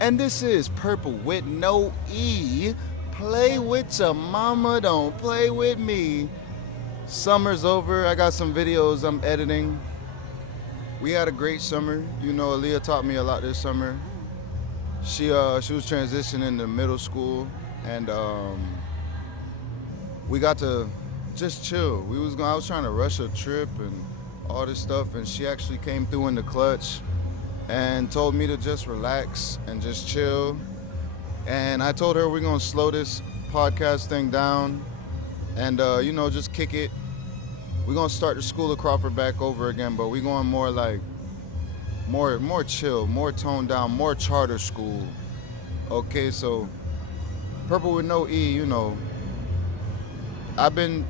And this is Purple with no E. Play with your mama, don't play with me. Summer's over. I got some videos I'm editing. We had a great summer. You know, Aaliyah taught me a lot this summer. She was transitioning to middle school, and we got to just chill. I was trying to rush a trip and all this stuff, and she actually came through in the clutch and told me to just relax and just chill. And I told her we're gonna slow this podcast thing down and just kick it. We're gonna start the School of Crawford back over again, but we're going more like more chill, more toned down, more charter school. Okay, so Purple with no E, I've been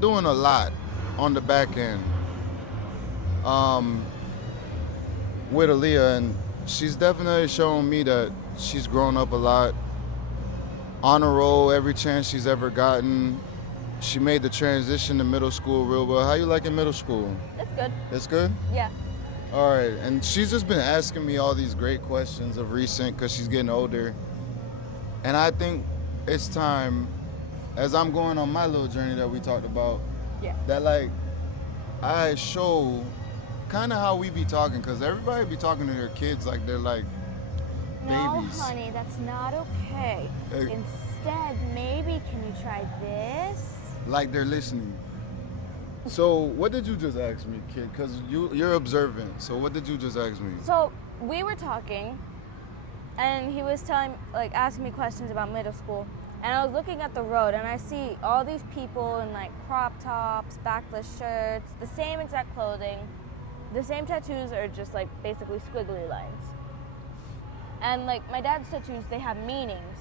doing a lot on the back end with Aaliyah, and she's definitely showing me that she's grown up a lot. On a roll every chance she's ever gotten. She made the transition to middle school real well. How you liking middle school? It's good. It's good? Yeah. All right, and she's just been asking me all these great questions of recent because she's getting older. And I think it's time, as I'm going on my little journey that we talked about, that like I show kind of how we be talking, because everybody be talking to their kids like they're like No, babies. honey, that's not okay. Instead, maybe can you try this? Like they're listening. So what did you just ask me, kid? Because you're observant. So what did you just ask me? So we were talking, and he was asking me questions about middle school. And I was looking at the road, and I see all these people in like crop tops, backless shirts, the same exact clothing, the same tattoos are just like basically squiggly lines. And like my dad's tattoos, they have meanings.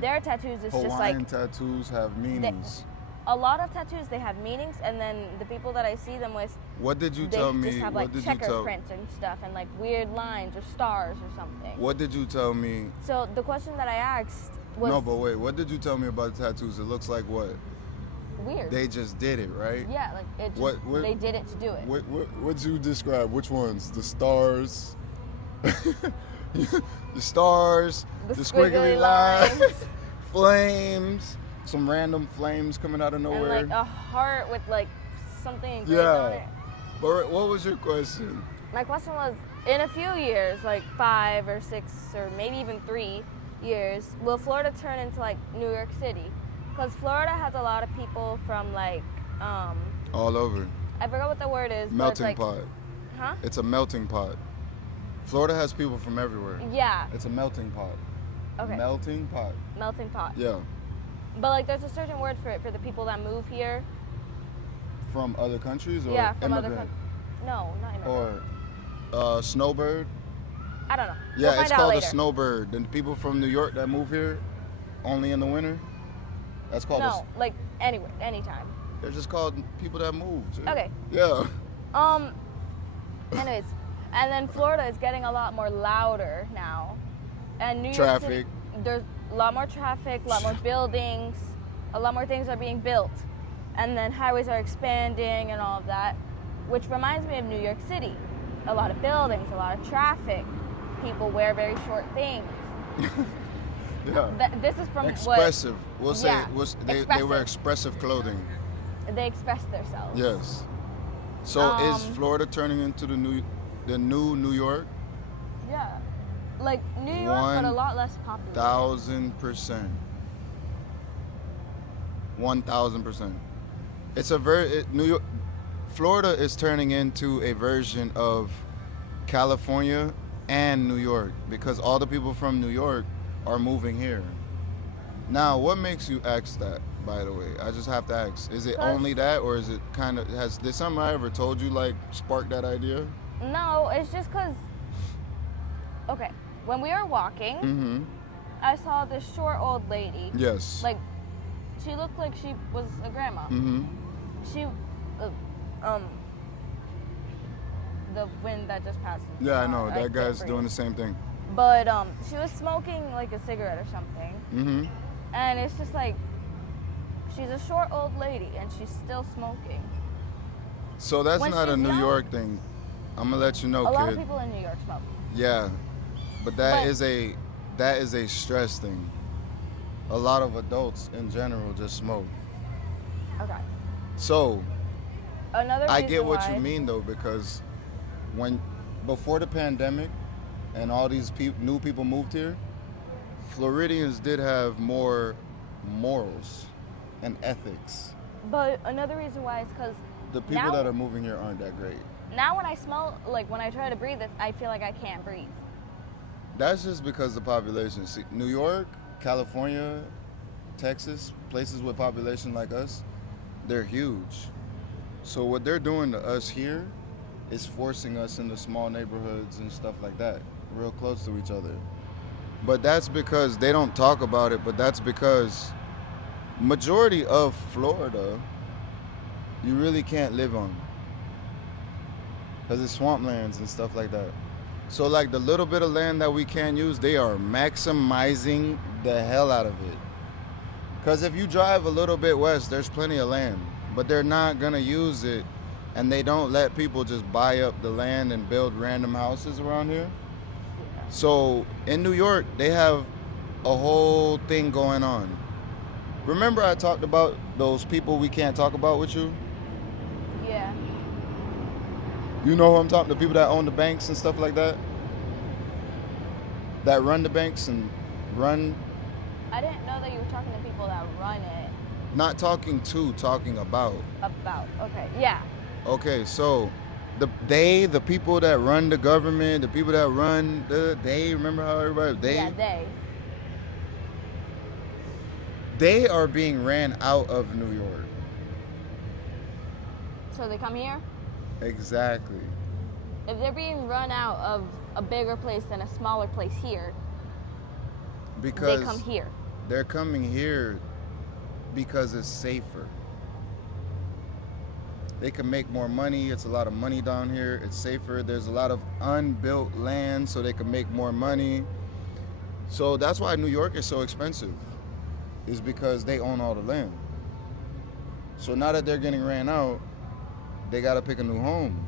Their tattoos is just like Hawaiian tattoos have meanings. A lot of tattoos, they have meanings, and then the people that I see them with, What did you they tell me? just have like checker prints and stuff, and like weird lines or stars or something. What did you tell me? So the question that I asked was No, but wait. What did you tell me about the tattoos? It looks like what? weird. They just did it, right? Yeah, like it just, What- they did it to do it. What'd you describe? Which ones? The stars? The stars, The the squiggly squiggly lines, lines. flames, some random flames coming out of nowhere. And like a heart with like something engraved on it. But what was your question? My question was, in a few years, like 5 or 6 or maybe even 3 years, will Florida turn into like New York City? Because Florida has a lot of people from like, All over. I forgot what the word is. Melting but it's like, pot. Huh? It's a melting pot. Florida has people from everywhere. Yeah. It's a melting pot. Okay. Melting pot. Melting pot. Yeah. But like, there's a certain word for it for the people that move here. From other countries or Yeah, from other immigrant? countries. No, not immigrant. Or snowbird. I don't know. Yeah, We'll it's find out called a later. snowbird. And the people from New York that move here only in the winter, that's called No, like anywhere, anytime. they're just called people that move. Too. Okay. Yeah. Anyways, and then Florida is getting a lot more louder now, and New York Traffic. City, there's a lot more traffic, a lot more buildings, a lot more things are being built, and then highways are expanding and all of that, which reminds me of New York City. A lot of buildings, a lot of traffic. People wear very short things. Yeah. This is from Expressive. We'll say Yeah, they wear expressive clothing. what they express themselves. Yes. So is Um, Florida turning into the new New York? Yeah. Like New York, but a lot less popular. 1,000%. 1,000%. It's a New York, Florida is turning into a version of California and New York because all the people from New York are moving here. Now, what makes you ask that, by the way? I just have to ask. Is it 'Cause- only that, or is it kind of, did something I ever told you, like, spark that idea? No, it's just because. Okay, when we were walking, Mm-hmm. I saw this short old lady. Yes. Like, she looked like she was a grandma. Mm-hmm. She, the wind that just passed. Yeah, I know. I That can't guy's breathe. doing the same thing. But she was smoking like a cigarette or something, Mm-hmm. and it's just like, she's a short old lady and she's still smoking. So that's When not a she's New young- York thing. I'm gonna let you know, A kid. lot of people in New York smoke. Yeah, but that But- is a that is a stress thing. A lot of adults in general just smoke. Okay. So Another I reason get what you why. mean though, because when before the pandemic and all these new people moved here, Floridians did have more morals and ethics. But another reason why is because The people that now, are moving here aren't that great. now when I smell, like when I try to breathe, I feel like I can't breathe. That's just because the population. See, New York, California, Texas, places with population like us, they're huge. So what they're doing to us here is forcing us into small neighborhoods and stuff like that, real close to each other. But that's because they don't talk about it, but that's because majority of Florida you really can't live on because it's swamplands and stuff like that. So like the little bit of land that we can use, they are maximizing the hell out of it. Because if you drive a little bit west, there's plenty of land, but they're not gonna use it, and they don't let people just buy up the land and build random houses around here. So in New York, they have a whole thing going on. Remember I talked about those people we can't talk about with you? Yeah. You know who I'm talking? The people that own the banks and stuff like that? That run the banks and run, I didn't know that you were talking to people that run it. not talking to, talking about. About. Okay. Yeah. Okay, so the people that run the government, the people that run they, remember how everybody, Yeah, they. they are being ran out of New York. So they come here. Exactly. If they're being run out of a bigger place than a smaller place here, Because they come here. they're coming here because it's safer. They can make more money. It's a lot of money down here. It's safer. There's a lot of unbuilt land, so they can make more money. So that's why New York is so expensive, is because they own all the land. So now that they're getting ran out, they got to pick a new home.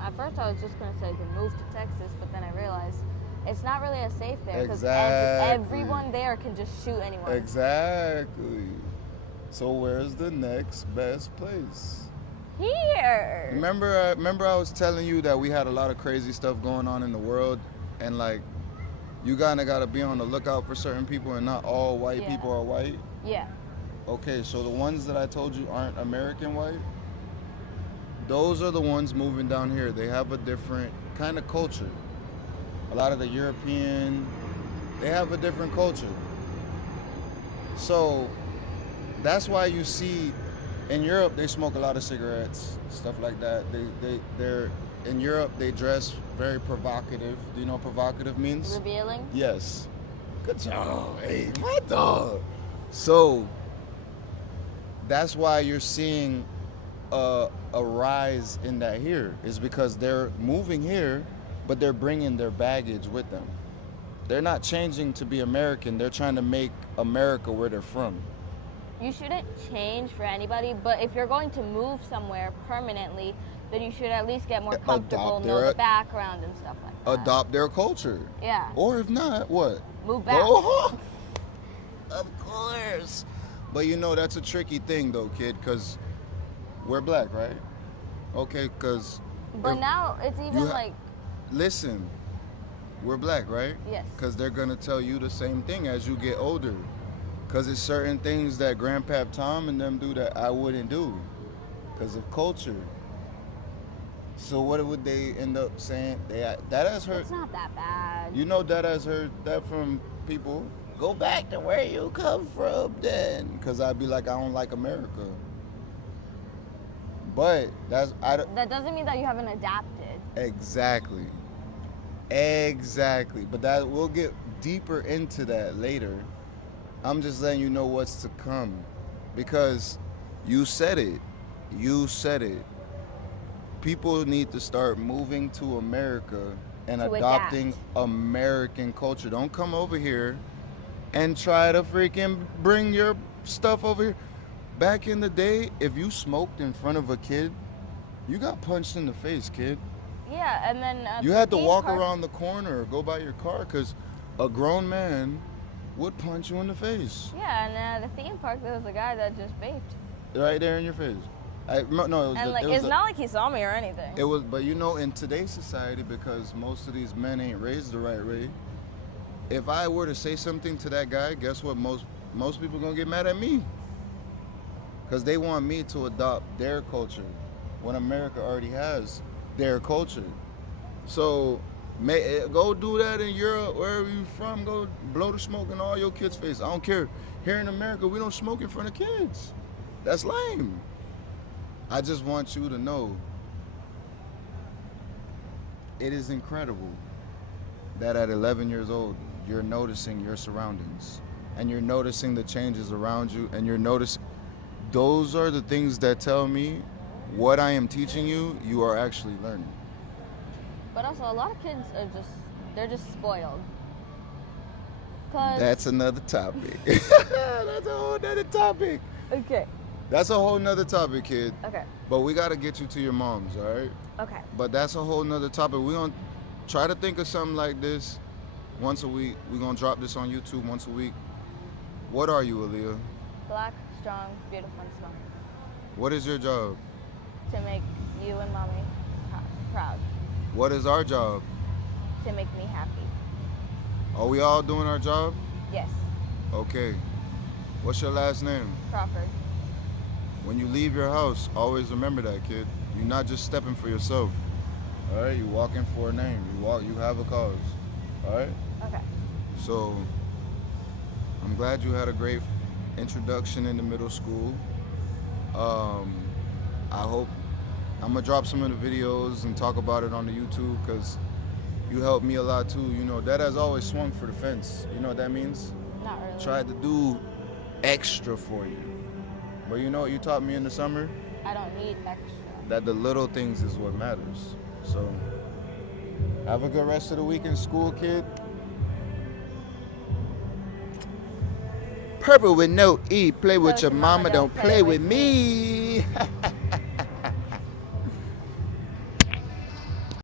At first, I was just gonna say to move to Texas, but then I realized it's not really as safe there because Exactly. everyone there can just shoot anyone. Exactly. So where's the next best place? Here. Remember I was telling you that we had a lot of crazy stuff going on in the world, and like you kinda gotta be on the lookout for certain people, and not all white Yeah. people are white. Yeah. Okay, so the ones that I told you aren't American white, those are the ones moving down here. They have a different kind of culture. A lot of the European, they have a different culture. So that's why you see in Europe they smoke a lot of cigarettes, stuff like that. They're in Europe they dress very provocative. Do you know what provocative means? Revealing. Yes. Good job. Hey, my dog. So that's why you're seeing a rise in that here, is because they're moving here, but they're bringing their baggage with them. They're not changing to be American. They're trying to make America where they're from. You shouldn't change for anybody, but if you're going to move somewhere permanently, then you should at least get more comfortable, Adopt know their- the background and stuff like that. Adopt their culture. Yeah. Or if not, what? Move back. Go home. Of course. But you know, that's a tricky thing though, kid, because we're black, right? Okay, because But now it's even like, listen, we're black, right? yes. Because they're going to tell you the same thing as you get older. Because it's certain things that Grandpap Tom and them do that I wouldn't do because of culture. So what would they end up saying? That has hurt. It's not that bad. You know, that has heard that from people. Go back to where you come from then. Because I'd be like, I don't like America. But That doesn't mean that you haven't adapted. Exactly. Exactly. But that we'll get deeper into that later. I'm just letting you know what's to come. Because you said it. You said it. People need to start moving to America and To adopting adapt. American culture. Don't come over here and try to freaking bring your stuff over here. Back in the day, if you smoked in front of a kid, you got punched in the face, kid. Yeah, and then You had to theme walk park- around the corner or go by your car because A grown man would punch you in the face. Yeah, and at a theme park, there was a guy that just vaped. Right there in your face. No, it was And the, like, it was it's the- not like he saw me or anything. It was, but you know, in today's society, because most of these men ain't raised the right way. If I were to say something to that guy, guess what? Most people gonna get mad at me, because they want me to adopt their culture, when America already has their culture. So, go do that in Europe, wherever you from. Go blow the smoke in all your kids' face. I don't care. Here in America, we don't smoke in front of kids. That's lame. I just want you to know, it is incredible that at 11 years old, you're noticing your surroundings and you're noticing the changes around you, and you're noticing. Those are the things that tell me what I am teaching you, you are actually learning. But also, a lot of kids are they're just spoiled. 'Cause- That's another topic. That's a whole nother topic. Okay. That's a whole nother topic, kid. Okay. But we got to get you to your mom's, all right? Okay. But that's a whole nother topic. We're going to try to think of something like this once a week. We're going to drop this on YouTube once a week. What are you, Aaliyah? Black, strong, beautiful, and smart. What is your job? To make you and mommy proud. What is our job? To make me happy. Are we all doing our job? Yes. Okay. What's your last name? Crawford. When you leave your house, always remember that, kid. You're not just stepping for yourself. All right? You're walking for a name. You have a cause. All right? Okay. So, I'm glad you had a great introduction into middle school. I hope I'm gonna drop some of the videos and talk about it on the YouTube, because you helped me a lot too. You know, Dad has always swung for the fence. You know what that means? Not really. Tried to do extra for you. But you know what you taught me in the summer? I don't need extra. That the little things is what matters. So, have a good rest of the week in school, kid. Purple with no E. Play with your mama, don't play with me.